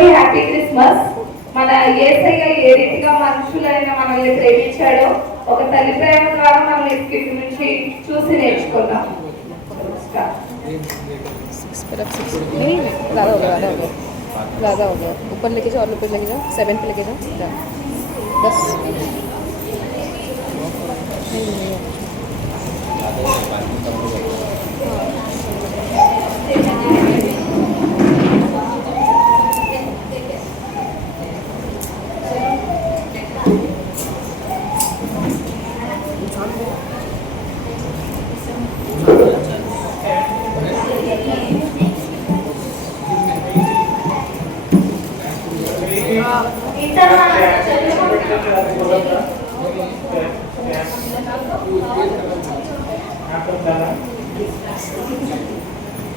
అందరికీ happy Christmas. మన యేసయ్య ఏ రీతిగా మనుషులైన మనల్ని ప్రేమించాడో ఒక తల్లి ప్రేమ ద్వారా మనం ఈ స్కిట్ నుంచి చూసి నేర్చుకుందాం. ज़्यादा हो गया ऊपर लेके जाओ और ऊपर लेके जाओ 7 पे लेके जाओ 10 नहीं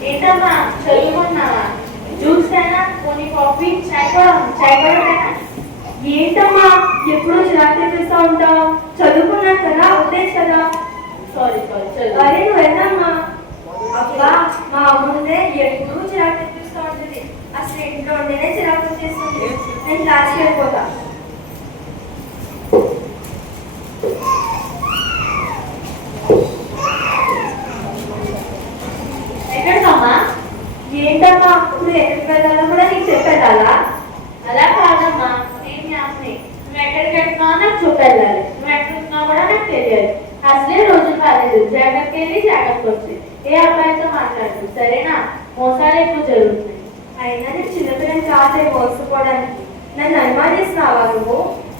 ఏంటమ్మా చదువుకున్నావా? జ్యూస్ అయినా కొన్ని కాఫీ చాయ్ కూడా ఏంటమ్మా ఎప్పుడు చిరాకు తెప్పిస్తూ ఉంటావు? చదువుకున్నాను కదా, వదిలేసి కదా. సారీ అరే నువ్వు వెళ్ళమ్మా. అబ్బా మా అమ్ముందే ఎప్పుడు చిరాకు తెప్పిస్తూ ఉంటుంది. అసలు ఇంట్లో ఉంటేనే చిరాకు వచ్చేస్తుంది. నేను క్లాస్కి వెళ్ళిపోతా. ఎక్కడికమ్మా? ఏంటమ్మా ఇప్పుడు ఎక్కడికి వెళ్ళాలో కూడా నీకు చెప్పెళ్ళాలా? అలా కాదమ్మా, నేను జ్ఞాపని. నువ్వు ఎక్కడికి వెళ్తున్నావు నాకు చూపెళ్ళాలి. నువ్వు ఎక్కడున్నావు కూడా నాకు తెలియాలి. అసలే రోజు కాలేదు. జాగ్రత్తకి వెళ్ళి జాగ్రత్తకి వచ్చి ఏ అబ్బాయితో మాట్లాడు, సరేనా? మోసాలు ఎక్కువ జరుగుతున్నాయి. అయినా నేను చిన్నపిల్లని కాదే మోసపోవడానికి. నన్ను అనుమానిస్తున్నావా నువ్వు?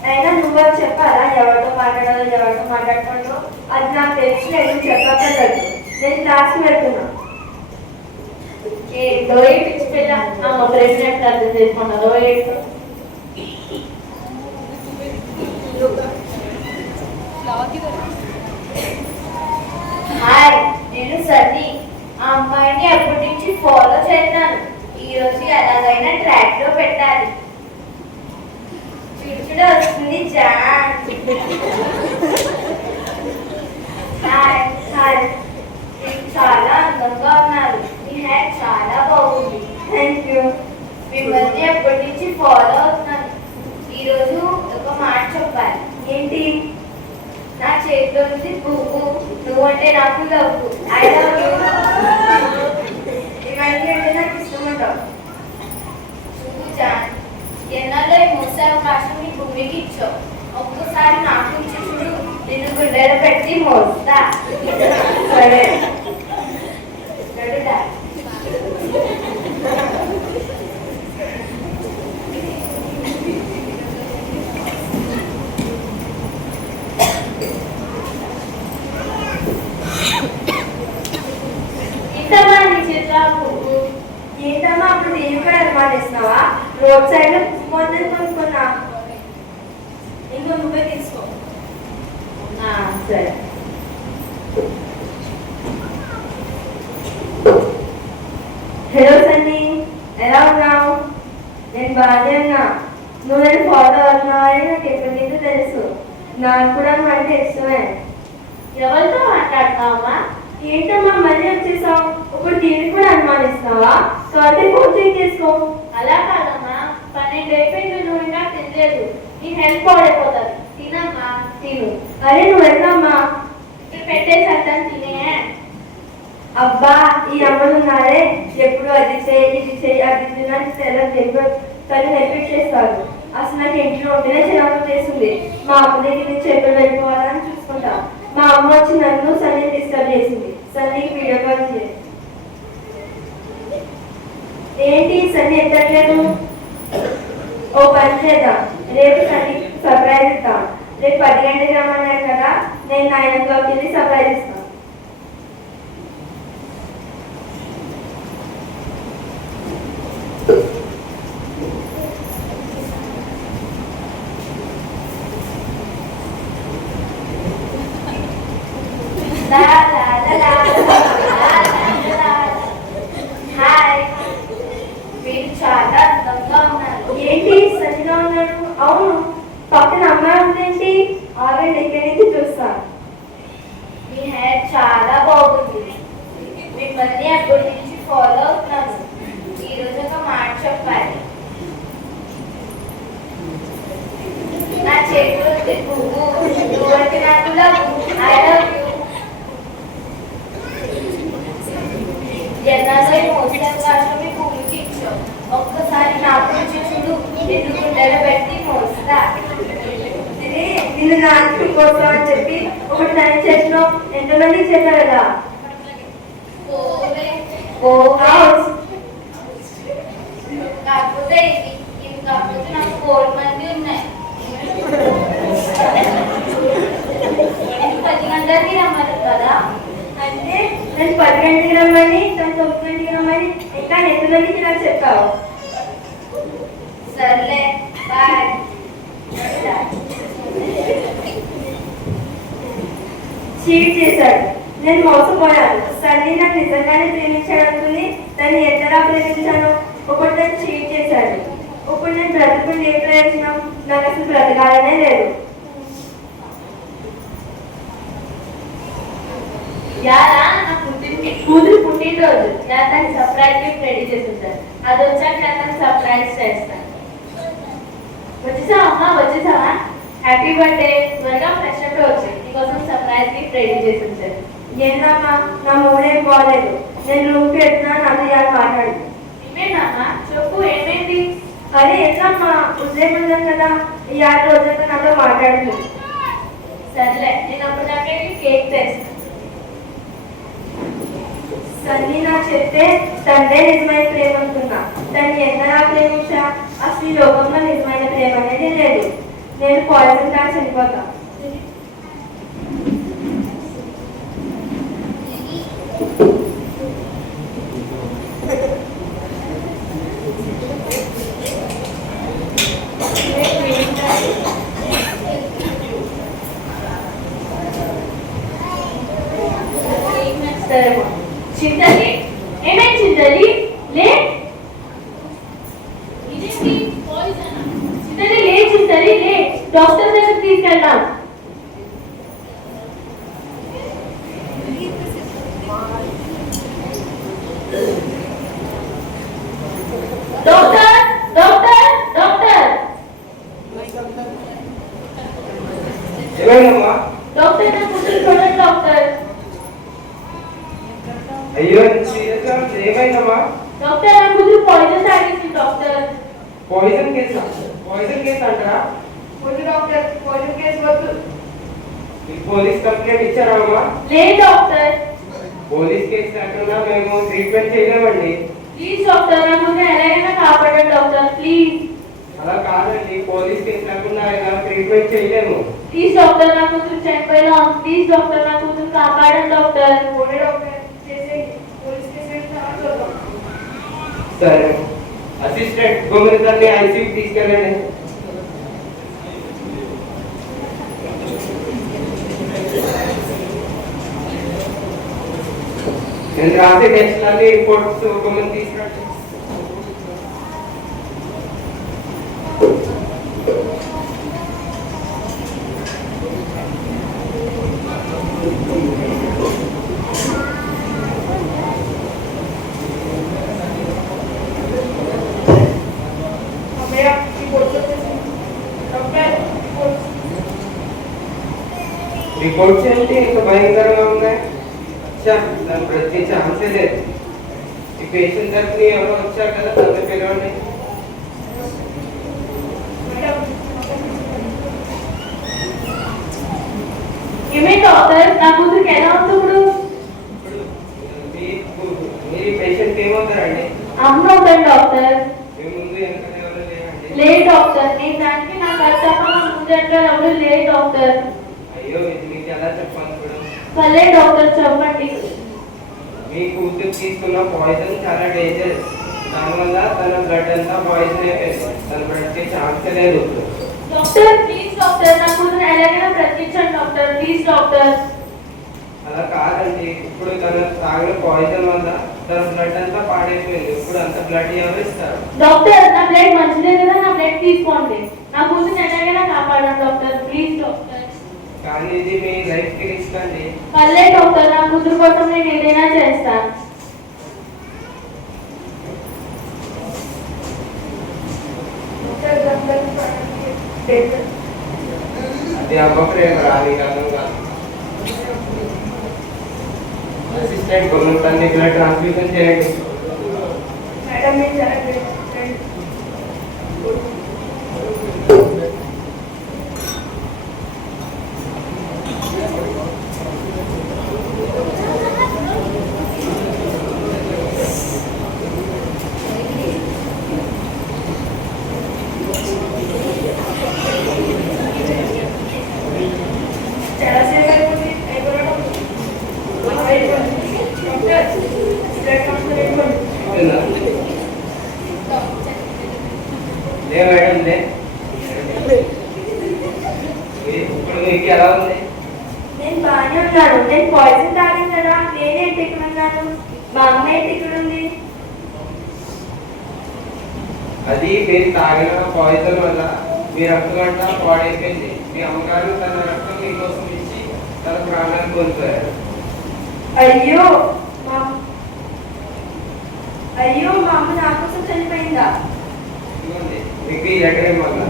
అయినా నువ్వు అది చెప్పాలా? ఎవరితో మాట్లాడాలో ఎవరితో మాట్లాడుతుందో అది నాకు తెలిసి నేను చెప్పక్కర్లేదు. నేను క్లాస్కి వెళ్తున్నా. ఏంటో ఈ పిచ్చి పిల్ల మా ప్రెసిడెంట్ అర్థం చేసుకున్నారో ఏంటో. హాయ్, నేను సన్నీ. ఆ అమ్మాయిని ఎప్పటి నుంచి ఫాలో చేస్తాను. ఈ రోజు ఎలాగైనా ట్రాక్ లో పెట్టాలి. చిడుచుడు వస్తుంది జాన్. హాయ్ హాయ్, మీరు చాలా అందంగా ఉన్నారు. మీ హెయిర్ చాలా బాగుంది. Thank you. మిమ్మల్ని ఎప్పటి నుంచి ఫాలో అవుతున్నాను. ఈరోజు ఒక మాట చెప్పాలి. ఏంటి? నా చేతిలో నుంచి పువ్వు, నువ్వంటే నాకు లవ్వు. I love you. ఇవన్నీ అంటే నాకు ఇష్టం ఉంటావు. చూపు జాన్, ఎన్నాళ్ళో ఈ మోసే అవకాశం నీ భూమికి ఇచ్చావు. ఒక్కసారి నాకు ఇచ్చి చూడు, నిన్ను గుండెలో పెట్టి మోస్తా. సరే ఏంటమ్మా అప్పుడు నేను కూడా అనుమానిస్తున్నావా? రోడ్ సైడ్ మొదలు కొనుక్కున్నా. ఇంకో నువ్వే తీసుకో. సరే. హలో సన్నీ, ఎలా ఉన్నావు? నేను బాగానే ఉన్నా. నువ్వు నేను ఫాలో అవుతున్నావని నాకు ఎప్పటి నుంచో తెలుసు. నాకు కూడా అంటే ఇష్టమే. ఎవరితో మాట్లాడతావమ్మా? ఏంటమ్మా మళ్ళీ వచ్చేసావు? ఇప్పుడు దీన్ని కూడా అనుమానిస్తావా? కాబట్టి ఫోన్ చేసుకో. అలా కాదమ్మా, 12 అయిపోయింది. నువ్వు ఇంకా తినలేదు. నీ హెల్త్ పాడైపోతుంది. తినమ్మా, తిను. అరే నువ్వు వెళ్ళమ్మా. ఇక్కడ పెట్టేసేద్దాం, తినే. అబ్బా ఈ అమ్మలు ఉన్నారే, ఎప్పుడు అది చేయి ఇది చేయి అది తినడానికి తను హెల్ప్ చేస్తారు. అసలు నాకు ఇంట్లో ఉంటేనే చిరాకు చేస్తుంది. మా అమ్మ దగ్గర నుంచి ఎప్పుడు వెళ్ళిపోవాలని చూసుకుంటా. మా అమ్మ వచ్చి నన్ను సన్నీ డిస్టర్బ్ చేసింది. సన్నీకి వీడియో కాల్ చేయాలి. ఏంటి సన్నీ ఎత్తట్లేదు? ఓ పని చేద్దాం, రేపు సన్నీ సర్ప్రైజ్ ఇస్తాం. రేపు 10 గంటలకు రమ్మన్నారు కదా, నేను 9 o'clock వెళ్ళి సర్ప్రైజ్ ఇస్తాను. హాయ్, మీరు చాలా అందంగా ఉన్నారు. ఏంటి సరిగా ఉన్నారు? అవును, పక్కన అమ్మాయి ఉందేంటి? ఆగండి, ఇక్కడి నుంచి చూస్తాను. మీ హెయిర్ చాలా బాగుంది. మిమ్మల్ని అప్పటి నుంచి ఫాలో అవుతున్నాను. ఈరోజు ఒక మాట చెప్పాలి. ఒక్కసారి నా గురించి చూడు, నిన్ను గుండెలో పెట్టి మోస్తా. నిన్ను నాకు కోసం అని చెప్పి ఒకటి తన చేతిలో ఎంతమంది చేశారు కదా. కాకపోతే ఇది కాకపోతే నాకు 4 మంది ఉన్నాయి. 10 గంటలకి రమ్మను కదా. అంటే నేను 10 గంటలకి రమ్మని తను 9 గంటలకి రమ్మని ఇంకా ఎంతమందికి నాకు చెప్పావు. సర్లే బాయ్. చీట్ చేశాడు. నేను మోసపోయాను. సన్నీ నాకు నిజంగానే ప్రేమించాడు అనుకుని దాన్ని ఎంతలా ప్రేమించాను. ఒకటి నన్ను చీట్ చేశాడు. ఇప్పుడు నేను బ్రతుకుని ఏ ప్రయోజనం, నాకు అసలు బ్రతకాలనే లేదు. యారా నా కూతురు పుట్టినరోజు, దానికి సర్ప్రైజ్ గిఫ్ట్ రెడీ చేస్తుంటారు. అది వచ్చాక నేను సర్ప్రైజ్ చేస్తాను. వచ్చేసావా అమ్మా, వచ్చేసావా? Happy birthday. త్వరగా ఫ్రెష్ అప్ వచ్చి నీకోసం సర్ప్రైజ్ గిఫ్ట్ రెడీ చేస్తుంటారు. ఏంటమ్మా, నా మూడేం బాగలేదు. నేను రూమ్కి వెళ్తున్నా, నాతో ఇలా మాట్లాడు. ఏమేనమ్మా చెప్పు, ఏమైంది? అరే ఎట్లమ్మా, ఉదయం ఉన్నాను కదా, ఈ 6 రోజులతో నాతో మాట్లాడుతుంది. సర్లే, నేను అప్పటిదాకా కేక్ తెస్తాను. సన్నీ నాకు చెప్తే తండ్రే నిజమైన ప్రేమ అనుకున్నా. దాన్ని ఎంతలా ప్రేమించా, అసలు ఈ లోకంలో నిజమైన ప్రేమ అనేది లేదు. నేను పాయిజన్ తాగి చనిపోతా. చింతలి, ఏమైంది చింతలి? లే చింతలి, లే చింతలి, లే, డాక్టర్ దగ్గర తీసుకెళ్దాం. డాక్టర్ డాక్టర్ డాక్టర్ ఏమైందమ్మా? డాక్టర్ నా కూతురు చూడండి డాక్టర్. అయ్యో సీరియస్గా ఏమైందమ్మా? డాక్టర్ నా కూతురు పాయిజన్ తాగేసింది డాక్టర్. పాయిజన్ కేసు అంటారా? వద్దు డాక్టర్, పాయిజన్ కేసు వద్దు. మీకు పోలీస్ కంప్లైంట్ ఇచ్చారా అమ్మా? లేదు డాక్టర్. పోలీస్ కేసు లేకుండా మేము ట్రీట్మెంట్ చేయలేమండి. ప్లీజ్ డాక్టర్, నా కూతురు ఎలాగైనా కాపాడండి డాక్టర్, ప్లీజ్. అలా కాదండి, పోలీస్ కేసు లేకుండా ఇలా ట్రీట్మెంట్ చేయలేము. ప్లీజ్ డాక్టర్, నా కూతురు చనిపోయినా. ప్లీజ్ డాక్టర్, నా కూతురు కాపాడండి డాక్టర్. ఓడే డాక్టర్, చేసేయండి. పోలీస్ కేసు చూద్దాం. సరే, అసిస్టెంట్ గోవిందాన్ని ఐసీయూకి తీసుకెళ్ళండి. నేను రాసే టెస్ట్ అన్ని రిపోర్ట్స్ గోవింద్ తీసుకురండి. రిపోర్ట్స్ ఏంటి ఇంత భయంకరంగా ఉన్నాయి? దాన్ని బ్రతికే ఛాన్సే లేదు. ఈ పేషెంట్ తరఫున ఎవరో వచ్చారు కదా, దాన్ని పిలవండి. ఏమైంది డాక్టర్, నా కూతురికి ఎలా ఉంది ఇప్పుడు? మీరు ఈ పేషెంట్ ఏమవుతారండి? అమ్మ అవుతాను డాక్టర్. మీ ముందు వెనక ఎవరు లేరండి? లేదు డాక్టర్, నేను దానికి నా కర్తవ్యం ముందు ఎవరు లేదు డాక్టర్. అయ్యో, ఇది మీకు ఎలా చెప్పాలి ఇప్పుడు? పర్లేదు డాక్టర్, చెప్పండి. మీ కూతురు తీసుకున్న పాయిజన్ చాలా డేంజరస్. దానివల్ల తన బ్లడ్ అంతా పాయిజన్ అయిపోయింది. తన బ్లడ్కి ఛాన్స్ లేదు. డాక్టర్ ప్లీజ్ డాక్టర్, నా కూతురు ఎలాగైనా బ్రతికించండి డాక్టర్, ప్లీజ్ డాక్టర్. అలా కాదండి, ఇప్పుడు తన తాగిన పాయిజన్ వల్ల తన బ్లడ్ అంతా పాడైపోయింది. ఇప్పుడు అంత బ్లడ్ ఎవరు ఇస్తారు? డాక్టర్, నా బ్లడ్ మంచిదే కదా, నా బ్లడ్ తీసుకోండి. నా కూతురు ఎలాగైనా కాపాడండి డాక్టర్, ప్లీజ్ డాక్టర్. కానీ ఇది మీ లైఫ్కి రిస్క్ అండి. పర్లేదు డాక్టర్, నా కూతురు కోసం నేను ఏదైనా చేస్తాను. అది అమ్మ ప్రేమ రాని కాదు. అసిస్టెంట్ గవర్నమెంట్ బ్లడ్ ట్రాన్స్ఫ్యూజన్ చేయండి. మేడం, మీరు చాలా ఏమైంది ఇప్పుడు మీకు ఎలా ఉంది? నేను బాగానే ఉన్నాను. నేను పాయిజన్ తాగాను కదా, నేనేంటి ఇక్కడ ఉన్నాను? మా అమ్మ ఏంటి ఇక్కడ ఉంది? అది మీరు తాగిన పాయిజన్ వల్ల మీ రక్తం అంతా పాడైపోయింది. మీ అమ్మగారు తన రక్తం మీకోసం ఇచ్చి తన ప్రాణాన్ని కోల్పోయారు. అయ్యో అయ్యో, మా అమ్మ నా కోసం చనిపోయిందా? ఇదిగోండి, మీకు ఈ లెటర్ ఇవ్వాలా?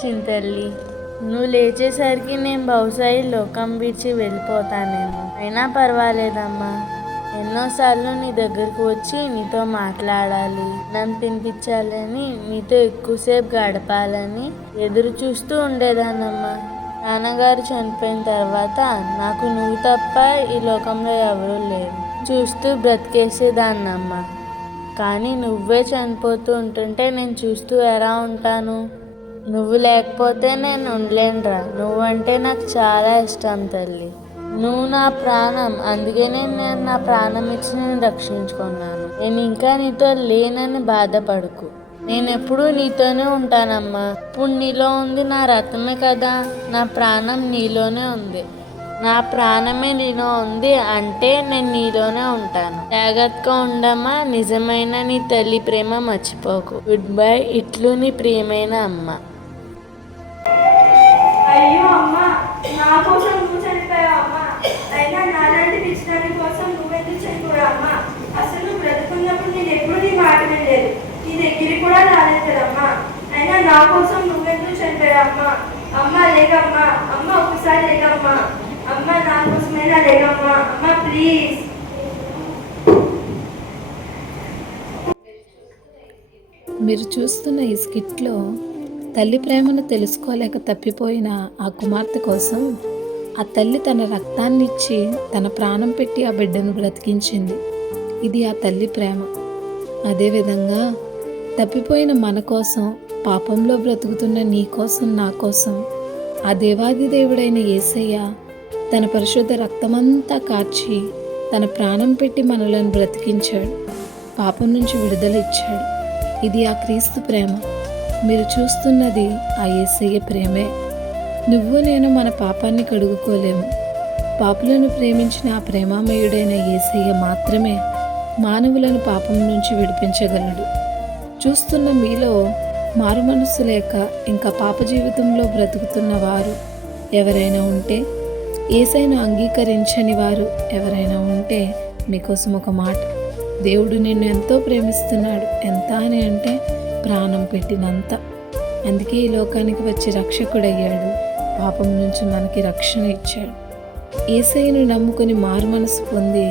చింతల్లి, నువ్వు లేచేసరికి నేను బహుశా ఈ లోకం విడిచి వెళ్ళిపోతానేమో. అయినా పర్వాలేదమ్మా, ఎన్నోసార్లు నీ దగ్గరకు వచ్చి నీతో మాట్లాడాలి, నన్ను తినిపించాలని, నీతో ఎక్కువసేపు గడపాలని ఎదురు చూస్తూ ఉండేదాన్నమ్మా. నాన్నగారు చనిపోయిన తర్వాత నాకు నువ్వు తప్ప ఈ లోకంలో ఎవరూ లేరు. చూస్తూ బ్రతికేసేదాన్నమ్మా. కానీ నువ్వే చనిపోతూ ఉంటుంటే నేను చూస్తూ ఎలా ఉంటాను? నువ్వు లేకపోతే నేను ఉండలేనురా. నువ్వంటే నాకు చాలా ఇష్టం తల్లి. నువ్వు నా ప్రాణం. అందుకే నేను నా ప్రాణం ఇచ్చి నేను రక్షించుకున్నాను. నేను ఇంకా నీతో లేనని బాధపడకు. నేను ఎప్పుడూ నీతోనే ఉంటానమ్మా. ఇప్పుడు నీలో ఉంది నా రక్తమే కదా, నా ప్రాణం నీలోనే ఉంది. నా ప్రాణమే నీలో ఉంది అంటే నేను నీలోనే ఉంటాను. జాగ్రత్తగా ఉండమ్మా. నిజమైన నీ తల్లి ప్రేమ మర్చిపోకు. Good bye. ఇట్లు నీ ప్రియమైన అమ్మ. అయ్యో అమ్మ, నా కోసం నువ్వు చనిపోయావు అమ్మ. అయినా నాలాంటి పిచ్చిదాని కోసం నువ్వెందుకు చనిపోయావు అమ్మ? అసలు నువ్వు బ్రతుకున్నప్పుడు నేను ఎప్పుడు నీ మాట వినలేదు, నీ దగ్గరికి కూడా రాలేదు కదమ్మా. అయినా నా కోసం నువ్వెందుకు చనిపోయావు అమ్మ? అమ్మ లేకమ్మా, అమ్మ ఒకసారి లేకమ్మా, అమ్మ నా కోసమైనా లేకమ్మా, అమ్మ ప్లీజ్. మీరు చూస్తున్న ఈ స్కిట్లో తల్లి ప్రేమను తెలుసుకోలేక తప్పిపోయిన ఆ కుమార్తె కోసం ఆ తల్లి తన రక్తాన్ని ఇచ్చి తన ప్రాణం పెట్టి ఆ బిడ్డను బ్రతికించింది. ఇది ఆ తల్లి ప్రేమ. అదేవిధంగా తప్పిపోయిన మన కోసం, పాపంలో బ్రతుకుతున్న నీ కోసం, నా కోసం ఆ దేవాది దేవుడైన యేసయ్య తన పరిశుద్ధ రక్తమంతా కార్చి తన ప్రాణం పెట్టి మనలను బ్రతికించాడు. పాపం నుంచి విడుదల ఇచ్చాడు. ఇది ఆ క్రీస్తు ప్రేమ. మీరు చూస్తున్నది ఆ యేసయ్య ప్రేమే. నువ్వు నేను మన పాపాన్ని కడుగుకోలేము. పాపులను ప్రేమించిన ఆ ప్రేమామయుడైన యేసయ్య మాత్రమే మానవులను పాపం నుంచి విడిపించగలడు. చూస్తున్న మీలో మారు మనస్సు లేక ఇంకా పాప జీవితంలో బ్రతుకుతున్న వారు ఎవరైనా ఉంటే, యేసయ్యను అంగీకరించని వారు ఎవరైనా ఉంటే మీకోసం ఒక మాట. దేవుడు నిన్ను ఎంతో ప్రేమిస్తున్నాడు. ఎంత అని అంటే ప్రాణం పెట్టినంత. అందుకే ఈ లోకానికి వచ్చి రక్షకుడయ్యాడు. పాపం నుంచి మనకి రక్షణ ఇచ్చాడు. యేసయ్యను నమ్ముకొని మారు మనసు పొంది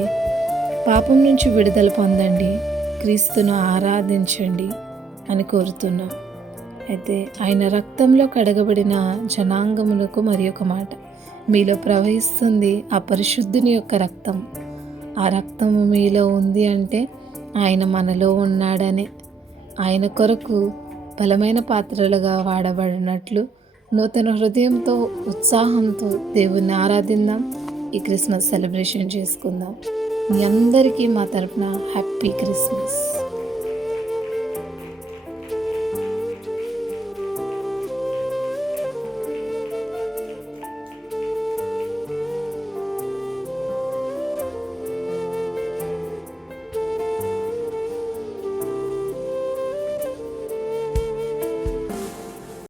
పాపం నుంచి విడుదల పొందండి, క్రీస్తును ఆరాధించండి అని కోరుతున్నాం. అయితే ఆయన రక్తంలో కడగబడిన జనాంగములకు మరి ఒక మాట. మీలో ప్రవహిస్తుంది ఆ పరిశుద్ధుని యొక్క రక్తం. ఆ రక్తము మీలో ఉంది అంటే ఆయన మనలో ఉన్నాడనే. ఆయన కొరకు బలమైన పాత్రలుగా వాడబడినట్లు నూతన హృదయంతో, ఉత్సాహంతో దేవుణ్ణి ఆరాధిద్దాం. ఈ క్రిస్మస్ సెలబ్రేషన్ చేసుకుందాం. మీ అందరికీ మా తరపున హ్యాపీ క్రిస్మస్.